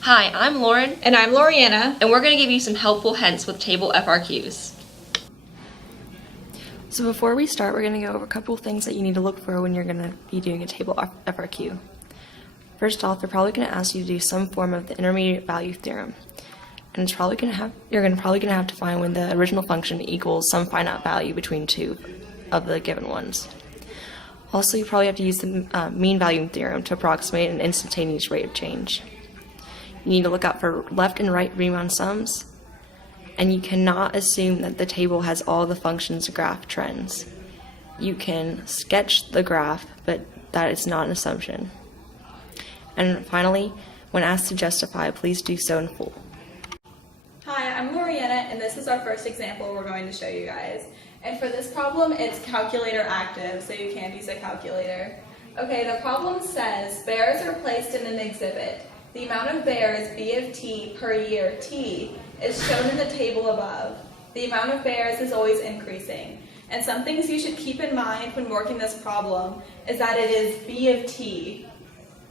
Hi, I'm Lauren. And I'm Loriana. And we're going to give you some helpful hints with table FRQs. So before we start, we're going to go over a couple of things that you need to look for when you're going to be doing a table FRQ. First off, they're probably going to ask you to do some form of the intermediate value theorem. And it's probably going to have, you're probably going to have to find when the original function equals some finite value between two of the given ones. Also, you probably have to use the mean value theorem to approximate an instantaneous rate of change. You need to look out for left and right Riemann sums, and you cannot assume that the table has all the functions graph trends. You can sketch the graph, but that is not an assumption. And finally, when asked to justify, please do so in full. Hi, I'm Loriana, and this is our first example we're going to show you guys. And for this problem, it's calculator active, so you can use a calculator. Okay, the problem says bears are placed in an exhibit. The amount of bears, B of t, per year, t, is shown in the table above. The amount of bears is always increasing. And some things you should keep in mind when working this problem is that it is B of t.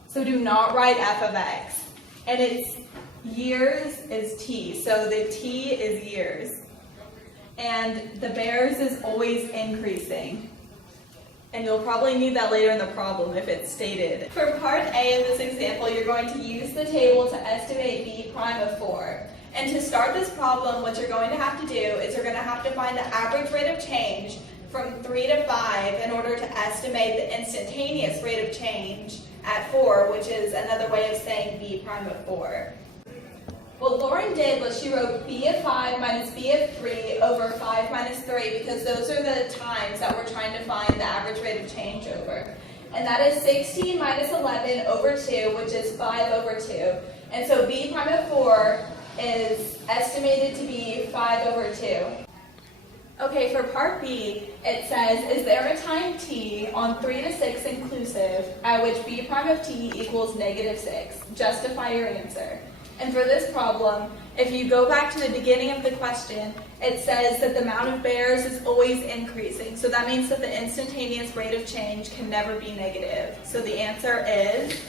So do not write f of x. And it's years is t, so the t is years. And the bears is always increasing. And you'll probably need that later in the problem if it's stated. For part A of this example, you're going to use the table to estimate b prime of 4. And to start this problem, what you're going to have to do is you're going to have to find the average rate of change from 3 to 5 in order to estimate the instantaneous rate of change at 4, which is another way of saying b prime of 4. What Lauren did was she wrote b of 5 minus b of 3 over 5 minus 3 because those are the times that we're trying to find the average rate of change over. And that is 16 minus 11 over 2, which is 5 over 2. And so b prime of 4 is estimated to be 5 over 2. Okay, for part B, it says, is there a time t on 3 to 6 inclusive at which b prime of t equals negative 6? Justify your answer. And for this problem, if you go back to the beginning of the question, it says that the amount of bears is always increasing. So that means that the instantaneous rate of change can never be negative. So the answer is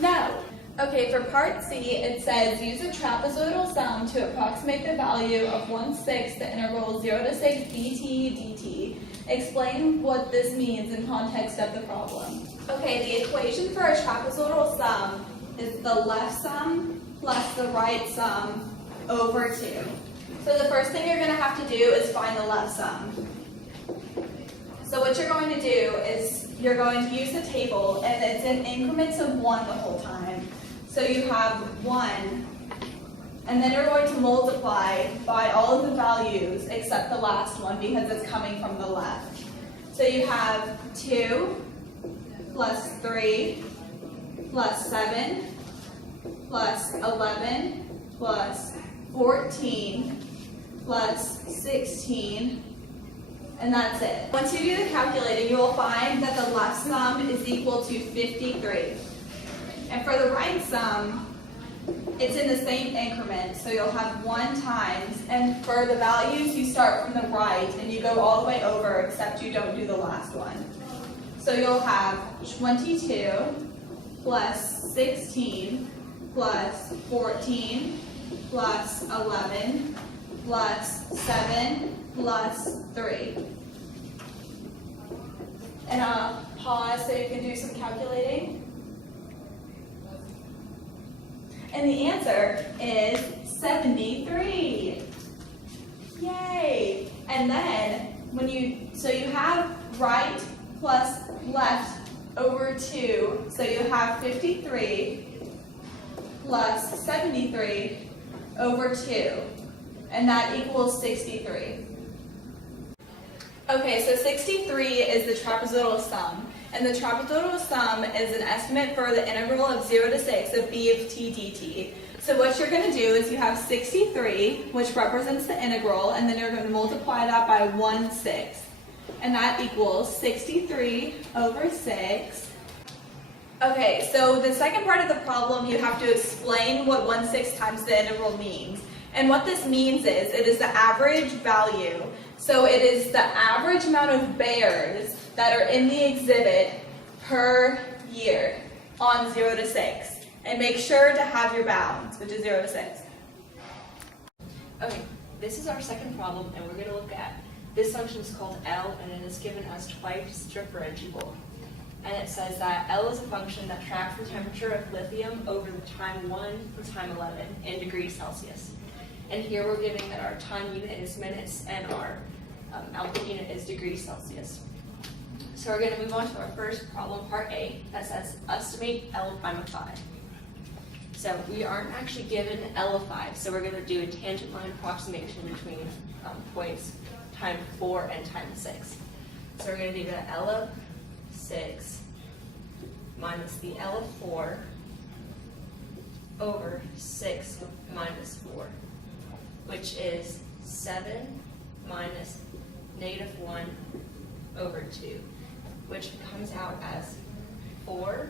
no. Okay, for part C, it says use a trapezoidal sum to approximate the value of 1/6 the interval 0 to 6 dt dt. Explain what this means in context of the problem. Okay, the equation for a trapezoidal sum is the left sum plus the right sum over 2. So the first thing you're going to have to do is find the left sum. So what you're going to do is you're going to use the table, and it's in increments of 1 the whole time. So you have 1, and then you're going to multiply by all of the values except the last one because it's coming from the left. So you have 2 plus 3 plus 7 plus 11 plus 14 plus 16, and that's it. Once you do the calculating, you will find that the left sum is equal to 53. And for the right sum, it's in the same increment, so you'll have 1 times, and for the values, you start from the right and you go all the way over, except you don't do the last one. So you'll have 22 plus 16 plus 14 plus 11 plus 7 plus 3. And I'll pause so you can do some calculating. And the answer is 73. Yay! And then so you have right plus left over 2, so you have 53 plus 73 over 2, and that equals 63. Okay, so 63 is the trapezoidal sum. And the trapezoidal sum is an estimate for the integral of 0 to 6 of b of t dt. So what you're going to do is you have 63, which represents the integral, and then you're going to multiply that by 1/6. And that equals 63 over 6. Okay, so the second part of the problem, you have to explain what 1/6 times the integral means. And what this means is, it is the average value. So it is the average amount of bears that are in the exhibit per year on 0 to 6. And make sure to have your bounds, which is 0 to 6. Okay, this is our second problem, and we're going to look at this function is called L, and it is given as twice differentiable. And it says that L is a function that tracks the temperature of lithium over the time 1 to time 11 in degrees Celsius. And here we're giving that our time unit is minutes and our output unit is degrees Celsius. So we're going to move on to our first problem, part A, that says estimate L prime of 5. So we aren't actually given L of 5, so we're going to do a tangent line approximation between points time 4 and time 6. So we're going to do the L of 6 minus the L of 4 over 6 minus 4, which is 7 minus -1 over 2, which comes out as 4,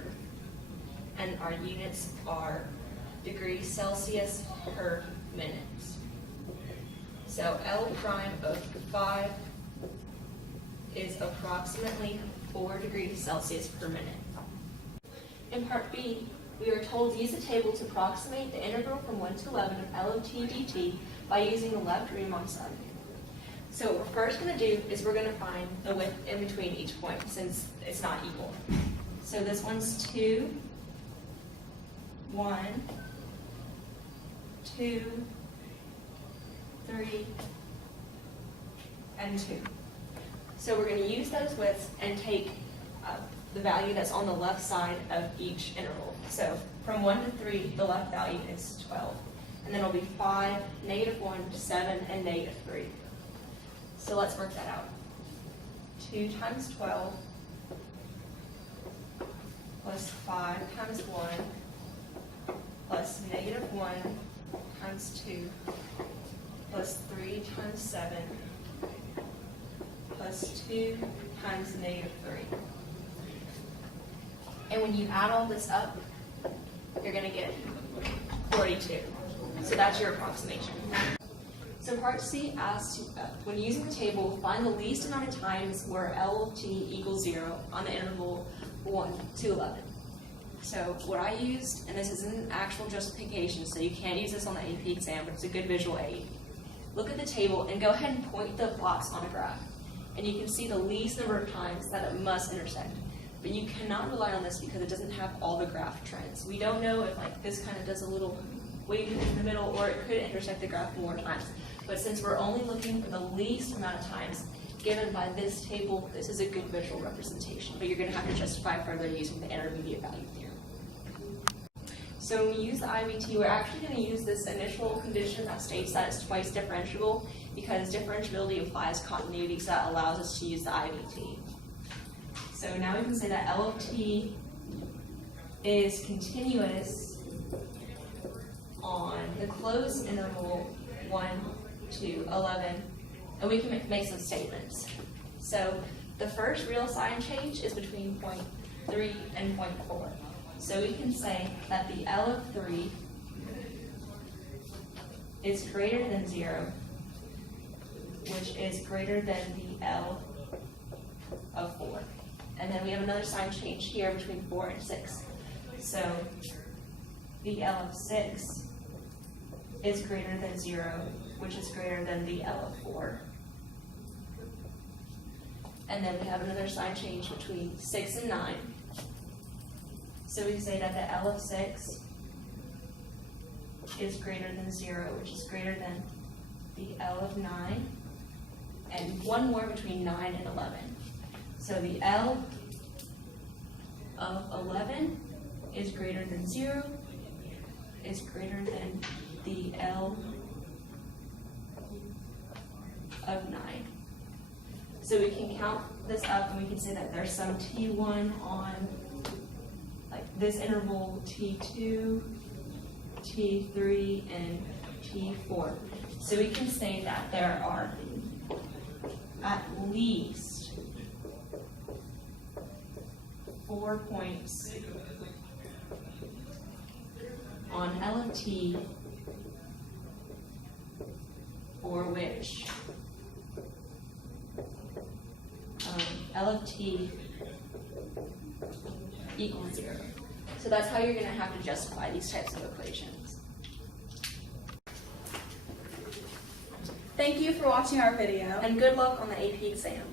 and our units are degrees Celsius per minute. So L prime of 5 is approximately 4 degrees Celsius per minute. In part B, we are told to use the table to approximate the integral from 1 to 11 of L of t dt by using the left Riemann sum. So what we're first going to do is we're going to find the width in between each point since it's not equal. So this one's 2, 1, 2, 3, and 2. So we're going to use those widths and take the value that's on the left side of each interval. So from 1 to 3, the left value is 12. And then it'll be 5, -1, 7, and -3. So let's work that out. 2 times 12 plus 5 times 1 plus -1 times 2 plus 3 times 7 plus 2 times -3. And when you add all this up, you're going to get 42. So that's your approximation. So part C asks, when using the table, find the least amount of times where L of t equals 0 on the interval 1 to 11. So what I used, and this isn't an actual justification, so you can't use this on the AP exam, but it's a good visual aid. Look at the table and go ahead and point the blocks on a graph. And you can see the least number of times that it must intersect. But you cannot rely on this because it doesn't have all the graph trends. We don't know if like this kind of does a little waving in the middle, or it could intersect the graph more times. But since we're only looking for the least amount of times given by this table, this is a good visual representation. But you're going to have to justify further using the intermediate value theorem. So when we use the IVT, we're actually going to use this initial condition that states that it's twice differentiable, because differentiability implies continuity, so that allows us to use the IVT. So now we can say that L of t is continuous on the closed interval 1 to 11, and we can make some statements. So the first real sign change is between point 3 and point 4. So we can say that the L of 3 is greater than 0, which is greater than the L of 4. And then we have another sign change here between 4 and 6. So the L of 6 is greater than 0, which is greater than the L of 4. And then we have another sign change between 6 and 9. So we say that the L of 6 is greater than 0, which is greater than the L of 9, and one more between 9 and 11. So the L of 11 is greater than 0, is greater than the L of 9. So we can count this up and we can say that there's some T1 on like this interval T2, T3, and T4. So we can say that there are at least 4 points on L of t for which L of t equals 0. So that's how you're going to have to justify these types of equations. Thank you for watching our video. And good luck on the AP exam.